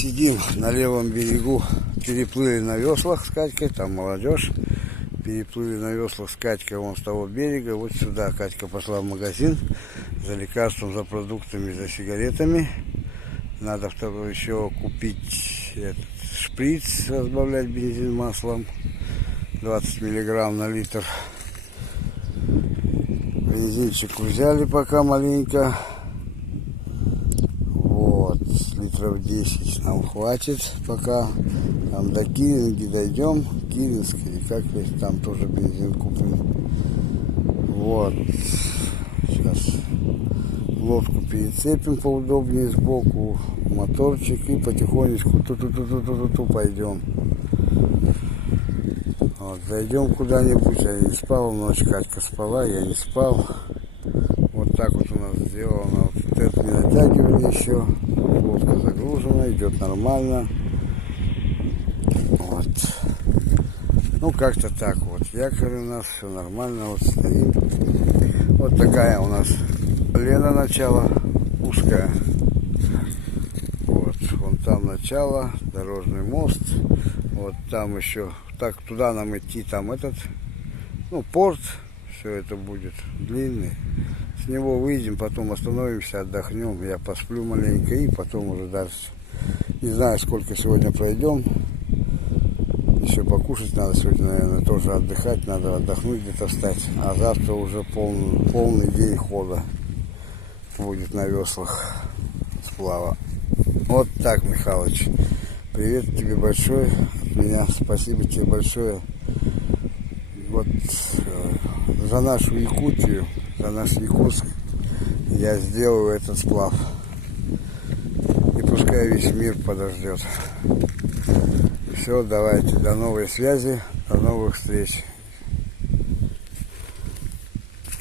Сидим на левом берегу, переплыли на веслах с Катькой, там молодежь. Переплыли на веслах с Катькой вон с того берега, вот сюда. Катька пошла в магазин за лекарством, за продуктами, за сигаретами. Надо второй еще купить этот шприц, разбавлять бензин маслом, 20 миллиграмм на литр. Бензинчик взяли пока маленько. Вот, литров 10 нам хватит пока. Там до Киринги дойдем, Киринск или как есть, там тоже бензин купим. Вот, сейчас лодку перецепим поудобнее сбоку, моторчик, и потихонечку ту-ту-ту-ту-ту-ту пойдем. Вот, зайдем куда-нибудь. Я не спал ночь, Катька спала, я не спал. Вот так вот у нас сделано. Вот это не натягивали еще. Лодка загружена, идет нормально. Вот. Ну как-то так вот. Якорь у нас, все нормально. Вот стоим. Вот такая у нас лена начало, узкая. Вот. Вон там начало, дорожный мост. Вот там еще. Так, туда нам идти, там этот, ну, порт. Все это будет длинный. С него выйдем, потом остановимся, отдохнем. Я посплю маленько и потом уже дальше. Не знаю, сколько сегодня пройдем. Еще покушать надо сегодня, наверное, тоже отдыхать. Надо отдохнуть, где-то встать. А завтра уже полный день хода будет на веслах сплава. Вот так, Михалыч. Привет тебе большой от меня. Спасибо тебе большое. Вот за нашу Якутию, за наш Якутск я сделаю этот сплав. И пускай весь мир подождет. Все, давайте, до новой связи, до новых встреч.